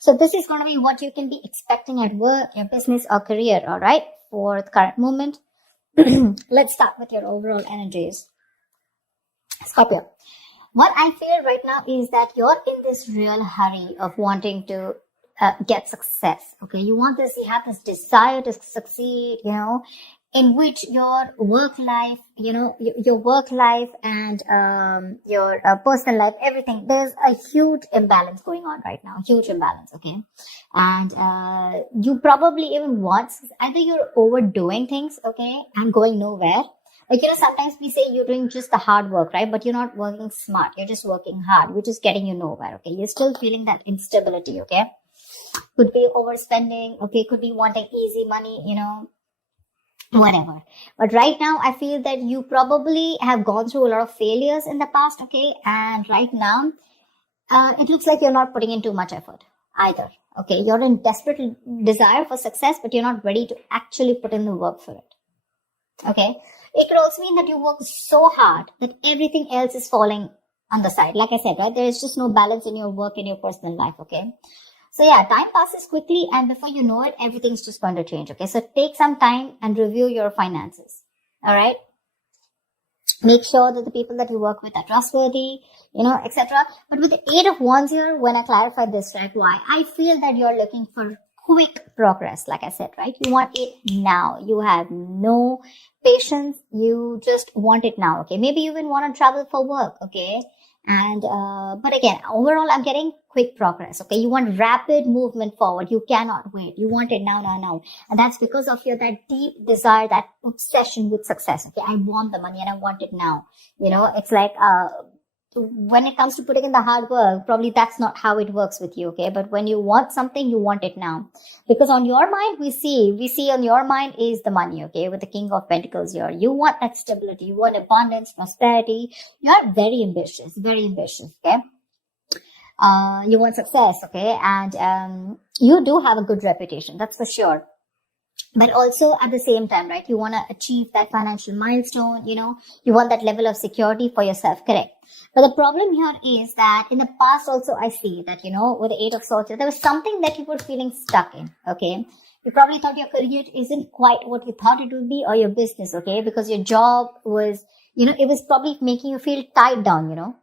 So this is going to be what you can be expecting at work, your business or career, all right, for the current moment. Let's start with your overall energies. Scorpio, what I feel right now is that you're in this real hurry of wanting to get success. Okay, you have this desire to succeed, in which your work life, your work life and your personal life, everything, there's a huge imbalance going on right now, huge imbalance. Okay, and you probably even want, either you're overdoing things, okay, and going nowhere. Like, sometimes we say you're doing just the hard work, right? But you're not working smart. You're just working hard, which is getting you nowhere, okay? You're still feeling that instability, okay? Could be overspending, okay? Could be wanting easy money, whatever. But right now, I feel that you probably have gone through a lot of failures in the past, okay? And right now, it looks like you're not putting in too much effort either, okay? You're in desperate desire for success, but you're not ready to actually put in the work for it, okay? It could also mean that you work so hard that everything else is falling on the side. Like I said, right? There is just no balance in your work and your personal life, okay? So yeah, time passes quickly and before you know it, everything's just going to change, okay? So take some time and review your finances, all right? Make sure that the people that you work with are trustworthy, etc. But with the 8 of Wands here, when I clarify this, right, why? I feel that you're looking for quick progress, like I said, right? You want it now. You have no patience. You just want it now, okay? Maybe you even want to travel for work, okay? And, but again, overall, I'm getting quick progress, okay? You want rapid movement forward. You cannot wait. You want it now, now, now. And that's because of that deep desire, that obsession with success, okay? I want the money and I want it now. It's like, when it comes to putting in the hard work, probably that's not how it works with you, okay? But when you want something, you want it now. Because on your mind, we see on your mind is the money, okay? With the King of Pentacles here. You want that stability. You want abundance, prosperity. You're very ambitious, okay? You want success, okay? And you do have a good reputation, that's for sure. But also at the same time, right? You want to achieve that financial milestone, you want that level of security for yourself, correct? But the problem here is that in the past also I see that, with the 8 of Swords, there was something that you were feeling stuck in, okay? You probably thought your career isn't quite what you thought it would be, or your business, okay? Because your job was, it was probably making you feel tied down,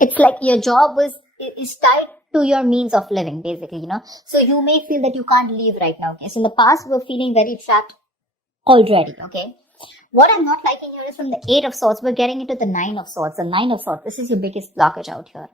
It's like your job is tied to your means of living, basically, So you may feel that you can't leave right now, okay? So in the past, we're feeling very trapped already, okay? What I'm not liking here is from the 8 of Swords, we're getting into the 9 of Swords. The 9 of Swords, this is your biggest blockage out here.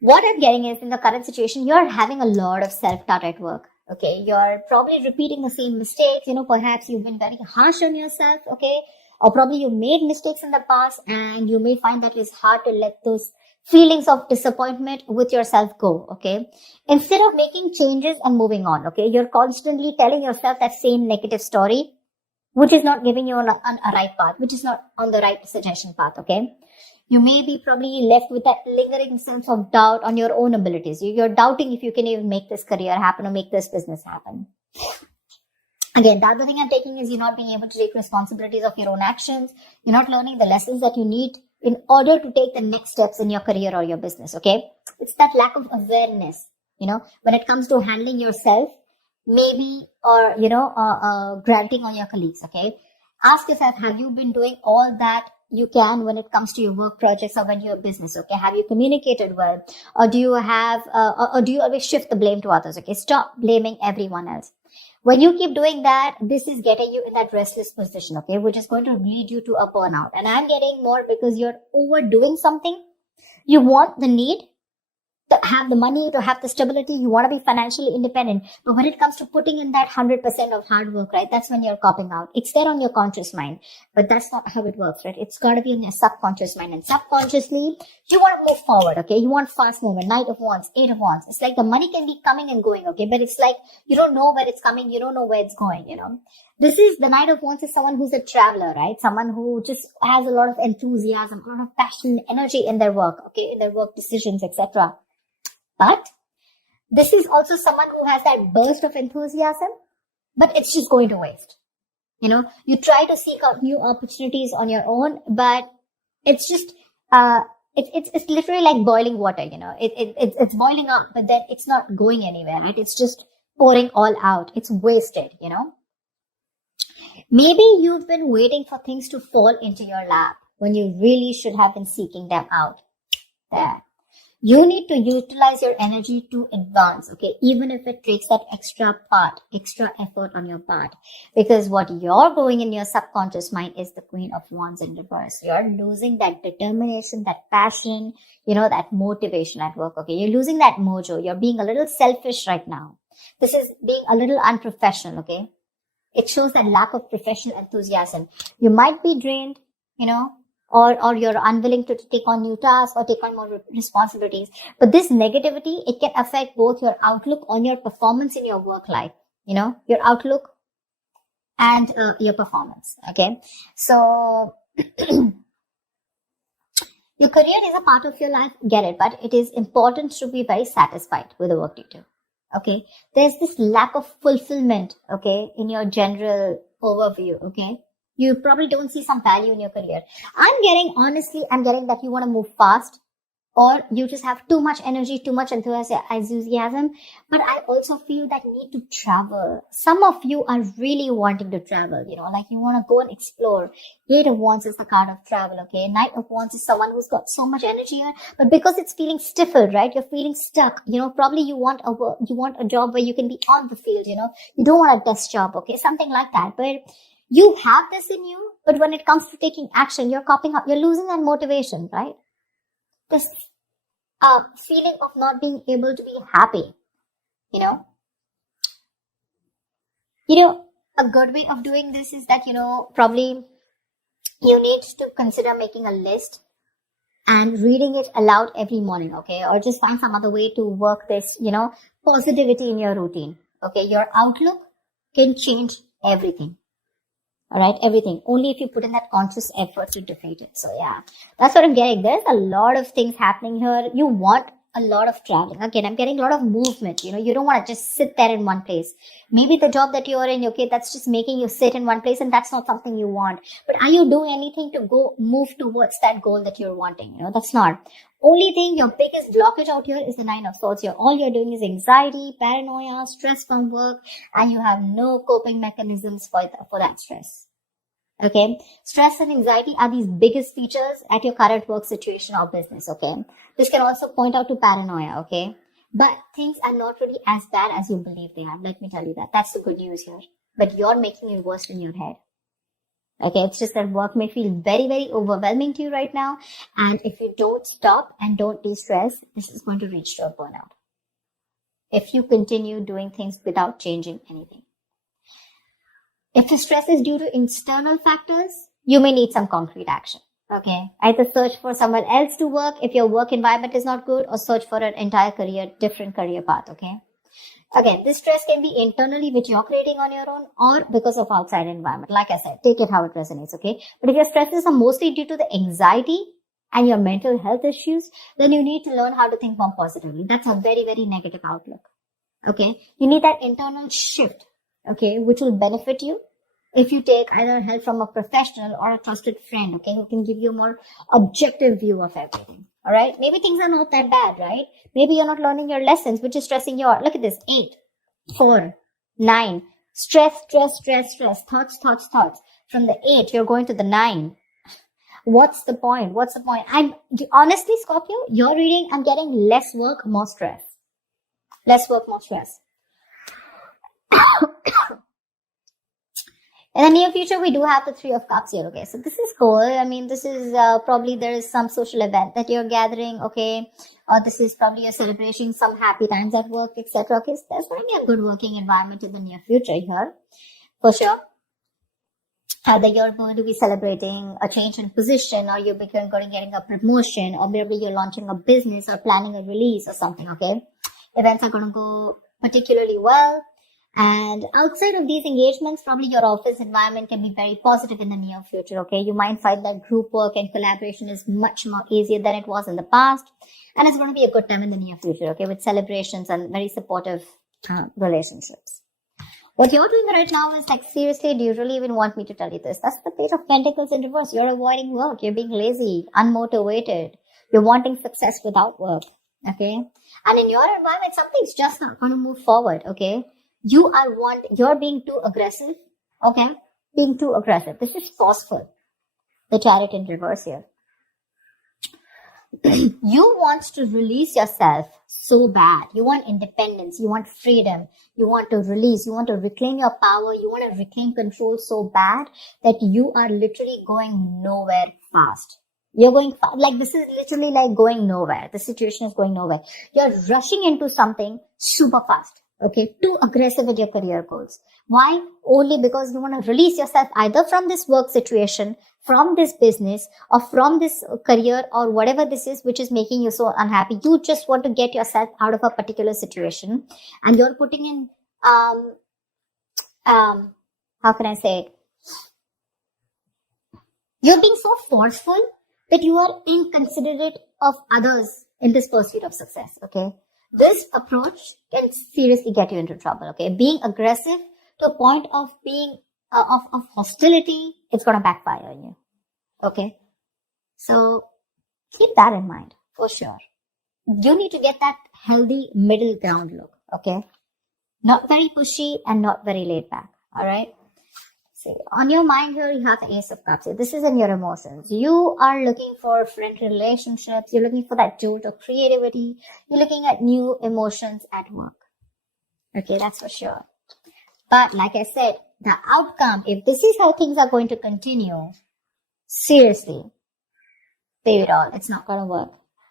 What I'm getting is, in the current situation, you're having a lot of self-doubt at work, okay? You're probably repeating the same mistakes, perhaps you've been very harsh on yourself, okay? Or probably you made mistakes in the past and you may find that it's hard to let those feelings of disappointment with yourself go, okay? Instead of making changes and moving on, okay? You're constantly telling yourself that same negative story, which is not giving you on a right path, which is not on the right suggestion path, okay? You may be probably left with that lingering sense of doubt on your own abilities. You're doubting if you can even make this career happen or make this business happen. Again, the other thing I'm taking is you're not being able to take responsibilities of your own actions. You're not learning the lessons that you need in order to take the next steps in your career or your business, okay? It's that lack of awareness, when it comes to handling yourself, maybe, or, granting on your colleagues, okay? Ask yourself, have you been doing all that you can when it comes to your work projects or when your business, okay? Have you communicated well? Or do you or do you always shift the blame to others, okay? Stop blaming everyone else. When you keep doing that, this is getting you in that restless position, okay? Which is going to lead you to a burnout. And I'm getting more because you're overdoing something. You want the need to have the money, to have the stability. You want to be financially independent. But when it comes to putting in that 100% of hard work, right, that's when you're copping out. It's there on your conscious mind, but that's not how it works, right? It's got to be in your subconscious mind. And subconsciously, you want to move forward, okay? You want fast movement, Knight of Wands, 8 of Wands. It's like the money can be coming and going, okay? But it's like you don't know where it's coming. You don't know where it's going, This is the Knight of Wands is someone who's a traveler, right? Someone who just has a lot of enthusiasm, a lot of passion, energy in their work, okay? In their work decisions, etc. But this is also someone who has that burst of enthusiasm, but it's just going to waste. You try to seek out new opportunities on your own, but it's just, it's literally like boiling water, it's boiling up, but then it's not going anywhere, right? It's just pouring all out. It's wasted, Maybe you've been waiting for things to fall into your lap when you really should have been seeking them out. There. You need to utilize your energy to advance, okay? Even if it takes that extra effort on your part. Because what you're going in your subconscious mind is the Queen of Wands in reverse. You're losing that determination, that passion, that motivation at work, okay? You're losing that mojo. You're being a little selfish right now. This is being a little unprofessional, okay? It shows that lack of professional enthusiasm. You might be drained, or you're unwilling to take on new tasks or take on more responsibilities. But this negativity, it can affect both your outlook on your performance in your work life, your outlook and your performance. Okay. So your career is a part of your life. Get it. But it is important to be very satisfied with the work you do. Okay. There's this lack of fulfillment. Okay. In your general overview. Okay. You probably don't see some value in your career. I'm getting that you want to move fast, or you just have too much energy, too much enthusiasm. But I also feel that need to travel. Some of you are really wanting to travel, like you want to go and explore. Eight of Wands is the card of travel, okay? Knight of Wands is someone who's got so much energy here, but because it's feeling stifled, right? You're feeling stuck, probably you want a job where you can be on the field, you don't want a desk job, okay? Something like that. But you have this in you, but when it comes to taking action, you're copying up, you're losing that motivation, right? This feeling of not being able to be happy, a good way of doing this is that, probably you need to consider making a list and reading it aloud every morning, okay? Or just find some other way to work this, positivity in your routine, okay? Your outlook can change everything. All right, everything. Only if you put in that conscious effort to defeat it. So yeah, that's what I'm getting. There's a lot of things happening here. You want a lot of traveling. Again, I'm getting a lot of movement. You don't want to just sit there in one place. Maybe the job that you're in, okay, that's just making you sit in one place, and that's not something you want. But are you doing anything to move towards that goal that you're wanting? That's not. Only thing, your biggest blockage out here is the Nine of Swords. All you're doing is anxiety, paranoia, stress from work, and you have no coping mechanisms for that stress. Okay, stress and anxiety are these biggest features at your current work situation or business. Okay, this can also point out to paranoia. Okay, but things are not really as bad as you believe they are. Let me tell you that. That's the good news here. But you're making it worse in your head. Okay, it's just that work may feel very, very overwhelming to you right now. And if you don't stop and don't de-stress, this is going to reach to a burnout. If you continue doing things without changing anything. If the stress is due to external factors, you may need some concrete action. Okay, either search for someone else to work if your work environment is not good, or search for an entire different career path. Okay. Again, this stress can be internally, which you're creating on your own, or because of outside environment. Like I said, take it how it resonates, okay? But if your stresses are mostly due to the anxiety and your mental health issues, then you need to learn how to think more positively. That's a very, very negative outlook, okay? You need that internal shift, okay, which will benefit you if you take either help from a professional or a trusted friend, okay, who can give you a more objective view of everything. All right. Maybe things are not that bad, right? Maybe you're not learning your lessons, which is stressing you out. Look at this. 8, 4, 9. Stress. Thoughts. From the 8, you're going to the 9. What's the point? I'm honestly, Scorpio, you're reading, I'm getting less work, more stress. Less work, more stress. In the near future, we do have the 3 of Cups here, okay? So this is cool. I mean, this is probably there is some social event that you're gathering, okay? Or this is probably you're celebrating some happy times at work, etc. Okay, so there's going to be a good working environment in the near future here, for sure. Either you're going to be celebrating a change in position, or you're going to getting a promotion, or maybe you're launching a business or planning a release or something, okay? Events are going to go particularly well. And outside of these engagements, probably your office environment can be very positive in the near future, okay? You might find that group work and collaboration is much more easier than it was in the past. And it's going to be a good time in the near future, okay? With celebrations and very supportive relationships. What you're doing right now is like, seriously, do you really even want me to tell you this? That's the Page of Pentacles in reverse. You're avoiding work. You're being lazy, unmotivated. You're wanting success without work. Okay. And in your environment, something's just not going to move forward. Okay. You're being too aggressive. Okay. Being too aggressive. This is forceful. The Chariot in reverse here. You want to release yourself so bad. You want independence. You want freedom. You want to release. You want to reclaim your power. You want to reclaim control so bad that you are literally going nowhere fast. You're going fast. Like, this is literally like going nowhere. The situation is going nowhere. You're rushing into something super fast. Okay. Too aggressive with your career goals. Why? Only because you want to release yourself either from this work situation, from this business, or from this career, or whatever this is which is making you so unhappy. You just want to get yourself out of a particular situation, and you're putting in how can I say it? You're being so forceful that you are inconsiderate of others in this pursuit of success. Okay, this approach can seriously get you into trouble. Okay, being aggressive to a point of being of hostility, it's going to backfire on you. Okay. So keep that in mind for sure. You need to get that healthy middle ground look. Okay. Not very pushy and not very laid back. All right. See, on your mind here, you have the Ace of Cups. This is in your emotions. You are looking for friendly relationships. You're looking for that jolt of creativity. You're looking at new emotions at work. Okay. That's for sure. But like I said, the outcome, if this is how things are going to continue, seriously, baby doll, it's not going to work.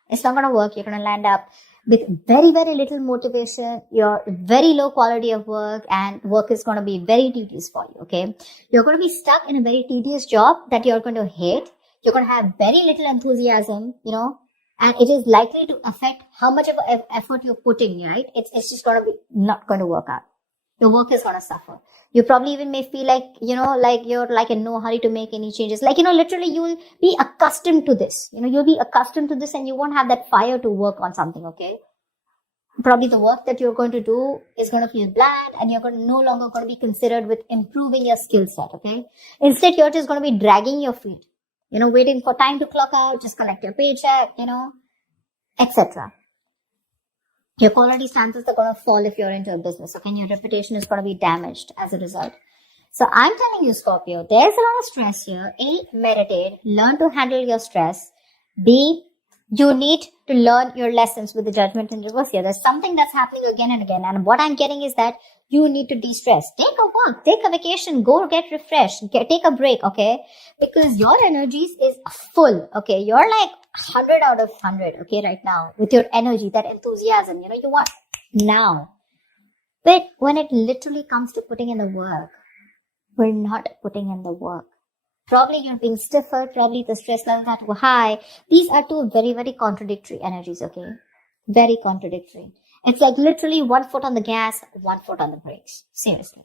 It's not going to work. You're going to land up with very, very little motivation, your very low quality of work, and work is going to be very tedious for you, okay? You're going to be stuck in a very tedious job that you're going to hate. You're going to have very little enthusiasm, and it is likely to affect how much of effort you're putting, right? It's just going to be not going to work out. Your work is going to suffer. You probably even may feel like, like you're like in no hurry to make any changes. Like, literally you will be accustomed to this. You'll be accustomed to this and you won't have that fire to work on something, okay? Probably the work that you're going to do is going to feel bland and you're no longer going to be considered with improving your skill set, okay? Instead, you're just going to be dragging your feet, waiting for time to clock out, just collect your paycheck, etc. Your quality standards are going to fall if you're into a business, okay? And your reputation is going to be damaged as a result. So I'm telling you, Scorpio, there's a lot of stress here. A, meditate, learn to handle your stress. B, you need to learn your lessons with the Judgment in reverse here. There's something that's happening again and again. And what I'm getting is that you need to de-stress. Take a walk, take a vacation, go get refreshed, take a break, okay? Because your energies is full, okay? You're like 100 out of 100, okay, right now, with your energy, that enthusiasm, you want now. But when it literally comes to putting in the work, we're not putting in the work. Probably you're being stiffer, probably the stress levels are too high. These are two very, very contradictory energies, okay? Very contradictory. It's like literally 1 foot on the gas, 1 foot on the brakes. Seriously.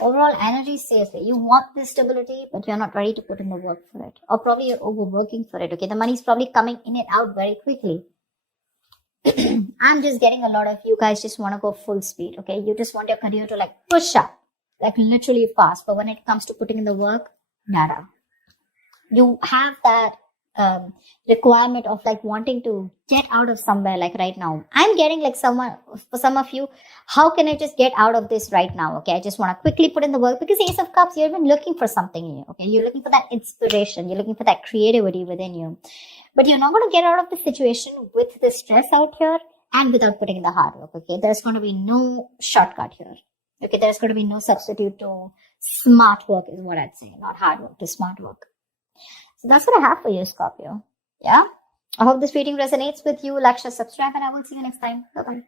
Overall energy, seriously. You want this stability, but you're not ready to put in the work for it. Or probably you're overworking for it, okay? The money's probably coming in and out very quickly. I'm just getting a lot of you guys just want to go full speed, okay? You just want your career to like push up, like literally fast. But when it comes to putting in the work, nada. You have that requirement of like wanting to get out of somewhere, like right now. I'm getting like for some of you, how can I just get out of this right now? Okay, I just want to quickly put in the work, because Ace of Cups, you're even looking for something new. Okay, you're looking for that inspiration, you're looking for that creativity within you, but you're not going to get out of the situation with the stress out here and without putting in the hard work. Okay, there's going to be no shortcut here. Okay, there's going to be no substitute to smart work, is what I'd say. Not hard work, to smart work. So that's what I have for you, Scorpio. Yeah? I hope this reading resonates with you. Like, share, subscribe, and I will see you next time. Bye-bye.